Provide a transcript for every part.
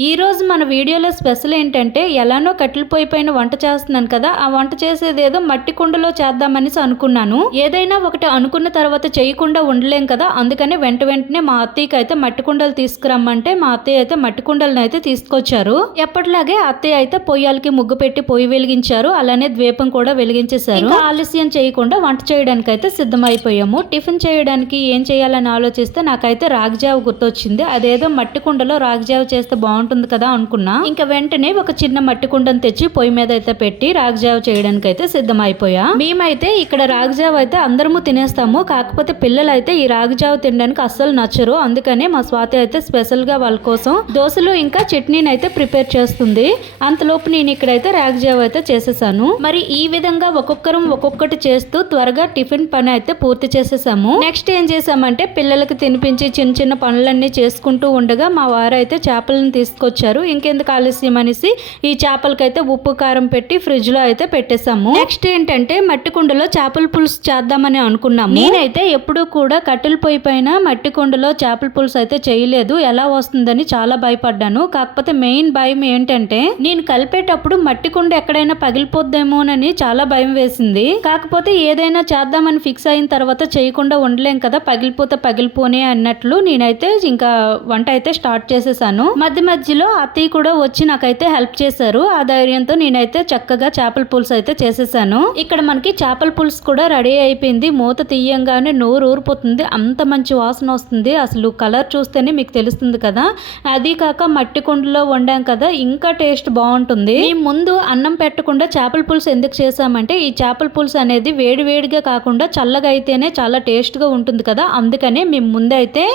ఈరోజు మన వీడియోలో స్పెషల్ ఏంటంటే ఎలానో కట్టెల పొయ్యి పైన వంట చేస్తున్నాను కదా, ఆ వంట చేసేదేదో మట్టి కుండలో చేద్దామనేసి అనుకున్నాను. ఏదైనా ఒకటి అనుకున్న తర్వాత చేయకుండా ఉండలేం కదా, అందుకని వెంటనే మా అత్తయ్యకి అయితే మట్టి కుండలు తీసుకురమ్మంటే మా అత్తయ్య అయితే మట్టి కుండలను అయితే తీసుకొచ్చారు. ఎప్పటిలాగే అత్తయ్య అయితే పొయ్యాలకి ముగ్గు పెట్టి పొయ్యి వెలిగించారు, అలానే ద్వీపం కూడా వెలిగించేశారు. ఆలస్యం చేయకుండా వంట చేయడానికి అయితే సిద్ధమైపోయాము. టిఫిన్ చేయడానికి ఏం చేయాలని ఆలోచిస్తే నాకైతే రాగిజావ గుర్తొచ్చింది. అదేదో మట్టి కుండలో రాగిజావ చేస్తే బాగుంటుంది కదా అనుకున్నా. ఇంకా వెంటనే ఒక చిన్న మట్టి కుండను తెచ్చి పొయ్యి మీద అయితే పెట్టి రాగిజావ చేయడానికి అయితే సిద్ధమైపోయా. మేమైతే ఇక్కడ రాగిజావ అయితే అందరము తినేస్తాము, కాకపోతే పిల్లలు అయితే ఈ రాగిజావ తినడానికి అస్సలు నచ్చరు. అందుకనే మా స్వాతి అయితే స్పెషల్ గా వాళ్ళ కోసం దోశలు ఇంకా చట్నీని అయితే ప్రిపేర్ చేస్తుంది. అంతలోపు నేను ఇక్కడైతే రాగిజావ అయితే చేసేసాను. మరి ఈ విధంగా ఒక్కొక్కరం ఒక్కొక్కటి చేస్తూ త్వరగా టిఫిన్ పని అయితే పూర్తి చేసేసాము. నెక్స్ట్ ఏం చేసామంటే పిల్లలకి తినిపించి చిన్న చిన్న పనులన్నీ చేసుకుంటూ ఉండగా మా వారు అయితే చేపలను తీసుకొచ్చారు. ఇంకెందుకు ఆలస్యం అనేసి ఈ చేపలకైతే ఉప్పు కారం పెట్టి ఫ్రిడ్జ్ లో అయితే పెట్టేసాము. నెక్స్ట్ ఏంటంటే మట్టి కుండలో చేపల పులుసు చేద్దామని అనుకున్నాము. నేనైతే ఎప్పుడూ కూడా కట్టెల పొయ్యి పైన మట్టి కుండలో చేపల పులుసు అయితే చేయలేదు. ఎలా వస్తుందని చాలా భయపడ్డాను. కాకపోతే మెయిన్ భయం ఏంటంటే నేను కలిపేటప్పుడు మట్టి కుండ ఎక్కడైనా పగిలిపోద్దేమోనని చాలా భయం వేసింది. కాకపోతే ఏదైనా చేద్దామని ఫిక్స్ అయిన తర్వాత చేయకుండా ఉండలేం కదా, పగిలిపోతే పగిలిపోనే అన్నట్లు నేనైతే ఇంకా వంట అయితే స్టార్ట్ చేసేసాను. మధ్యలో అత్తయ్య కూడా వచ్చి నాకైతే హెల్ప్ చేశారు. ఆ ధైర్యంతో నేనైతే చక్కగా చేపల పులుసు అయితే చేసేసాను. ఇక్కడ మనకి చేపల పులుసు కూడా రెడీ అయిపోయింది. మూత తీయంగానే నోరు ఊరిపోతుంది, అంత మంచి వాసన వస్తుంది. అసలు కలర్ చూస్తేనే మీకు తెలుస్తుంది కదా. అది కాక మట్టి కుండలో వండాం కదా, ఇంకా టేస్ట్ బాగుంటుంది. ముందు అన్నం పెట్టకుండా చేపల పులుసు ఎందుకు చేసామంటే ఈ చేపల పులుసు అనేది వేడిగా కాకుండా చల్లగా అయితేనే చాలా టేస్ట్ గా ఉంటుంది కదా, అందుకనే మేము ముందైతే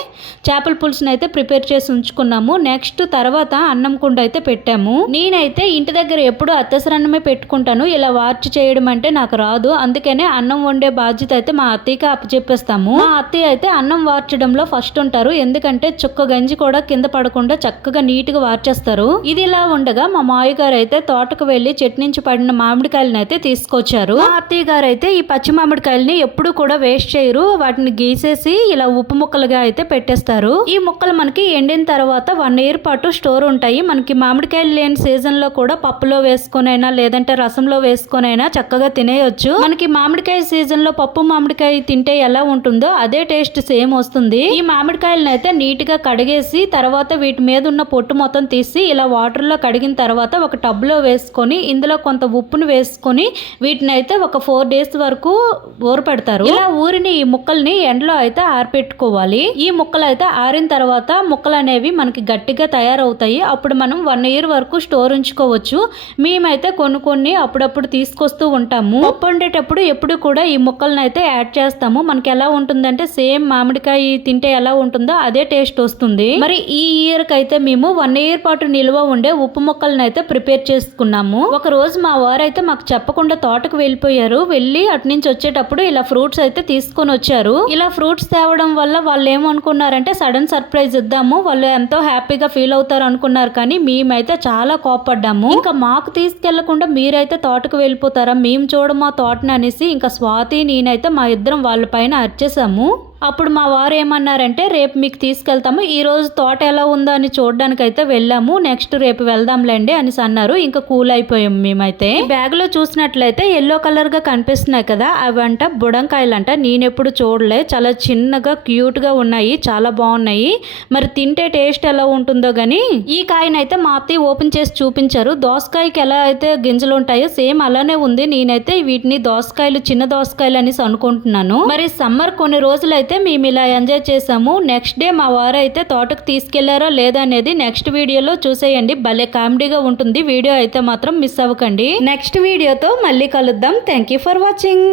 చేపల పులుసుని అయితే ప్రిపేర్ చేసి ఉంచుకున్నాము. నెక్స్ట్ తర్వాత అన్నం కుండ అయితే పెట్టాము. నేనైతే ఇంటి దగ్గర ఎప్పుడు అత్తసరన్నమే పెట్టుకుంటాను. ఇలా వార్చి చేయడం అంటే నాకు రాదు, అందుకనే అన్నం వండే బాధ్యత అయితే మా అత్తయ్యకి అప్పచెప్పేస్తాము. మా అత్తయ్య అయితే అన్నం వార్చడంలో ఫస్ట్ ఉంటారు, ఎందుకంటే చుక్క గంజి కూడా కింద పడకుండా చక్కగా నీట్ గా వార్చేస్తారు. ఇది ఇలా ఉండగా మా మావయ్య గారు అయితే తోటకు వెళ్లి చెట్టు నుంచి పడిన మామిడికాయలను అయితే తీసుకొచ్చారు. మా అత్తయ్య గారు అయితే ఈ పచ్చి మామిడికాయలని ఎప్పుడు కూడా వేస్ట్ చేయరు, వాటిని గీసేసి ఇలా ఉప్పు ముక్కలుగా అయితే పెట్టేస్తారు. ఈ ముక్కలు మనకి ఎండిన తర్వాత 1 year పాటు స్టోర్ ఉంటాయి. మనకి మామిడికాయలు లేని సీజన్ లో కూడా పప్పులో వేసుకొనైనా లేదంటే రసంలో వేసుకొనైనా చక్కగా తినేయొచ్చు. మనకి మామిడికాయ సీజన్ లో పప్పు మామిడికాయ తింటే ఎలా ఉంటుందో అదే టేస్ట్ సేమ్ వస్తుంది. ఈ మామిడికాయలను అయితే నీట్ గా కడిగేసి తర్వాత వీటి మీద ఉన్న పొట్టు మొత్తం తీసి ఇలా వాటర్ లో కడిగిన తర్వాత ఒక టబ్ లో వేసుకొని ఇందులో కొంత ఉప్పును వేసుకొని వీటిని అయితే ఒక 4 days వరకు ఊరపెడతారు. ఇలా ఊరిని ఈ ముక్కల్ని ఎండలో అయితే ఆరపెట్టుకోవాలి. ఈ ముక్కలు అయితే ఆరిన తర్వాత ముక్కలు అనేవి మనకి గట్టిగా తయారవుతాయి. అప్పుడు మనం 1 year వరకు స్టోర్ ఉంచుకోవచ్చు. మేమైతే కొన్ని అప్పుడప్పుడు తీసుకొస్తూ ఉంటాము. పప్పు వండేటప్పుడు ఎప్పుడు కూడా ఈ ముక్కలను అయితే యాడ్ చేస్తాము. మనకి ఎలా ఉంటుందంటే సేమ్ మామిడికాయ తింటే ఎలా ఉంటుందో అదే టేస్ట్ వస్తుంది. మరి ఈ ఇయర్ కి అయితే మేము 1 year పాటు నిల్వ ఉండే ఉప్పు ముక్కలను అయితే ప్రిపేర్ చేసుకున్నాము. ఒక రోజు మా వారు అయితే మాకు చెప్పకుండా తోటకు వెళ్ళిపోయారు. వెళ్ళి అటు నుంచి వచ్చేటప్పుడు ఇలా ఫ్రూట్స్ అయితే తీసుకొని వచ్చారు. ఇలా ఫ్రూట్స్ తేవడం వల్ల వాళ్ళు ఏమనుకున్నారంటే సడన్ సర్ప్రైజ్ ఇద్దాము, వాళ్ళు ఎంతో హ్యాపీగా ఫీల్ అవుతారు అనుకున్నారు. కానీ మేమైతే చాలా కోపడ్డాము. ఇంకా మాకు తీసుకెళ్లకుండా మీరైతే తోటకు వెళ్ళిపోతారా, మేము చూడమా తోటని అనేసి ఇంకా స్వాతి నేనైతే మా ఇద్దరం వాళ్ళ పైన అరిచేసాము. అప్పుడు మా వారు ఏమన్నారంటే రేపు మీకు తీసుకెళ్తాము, ఈ రోజు తోట ఎలా ఉందో అని చూడడానికి అయితే వెళ్ళాము, నెక్స్ట్ రేపు వెళ్దాంలేండి అనేసి అన్నారు. ఇంకా కూల్ అయిపోయాము మేమైతే. బ్యాగ్ లో చూసినట్లయితే ఎల్లో కలర్ గా కనిపిస్తున్నాయి కదా, అవంట బుడంకాయలంట. నేనెప్పుడు చూడలే, చాలా చిన్నగా క్యూట్ గా ఉన్నాయి, చాలా బాగున్నాయి. మరి తింటే టేస్ట్ ఎలా ఉంటుందో గానీ ఈ కాయనైతే మా అత్తయ్య ఓపెన్ చేసి చూపించారు. దోసకాయకి ఎలా అయితే గింజలు ఉంటాయో సేమ్ అలానే ఉంది. నేనైతే వీటిని దోసకాయలు, చిన్న దోసకాయలు అనేసి అనుకుంటున్నాను. మరి సమ్మర్ కొన్ని రోజులు అయితే మేము ఇలా ఎంజాయ్ చేసాము. నెక్స్ట్ డే మా వారు అయితే తోటకు తీసుకెళ్లారో లేదా అనేది నెక్స్ట్ వీడియోలో చూసేయండి. భలే కామెడీగా ఉంటుంది. వీడియో అయితే మాత్రం మిస్ అవ్వకండి. నెక్స్ట్ వీడియోతో మళ్ళీ కలుద్దాం. Thank you for watching.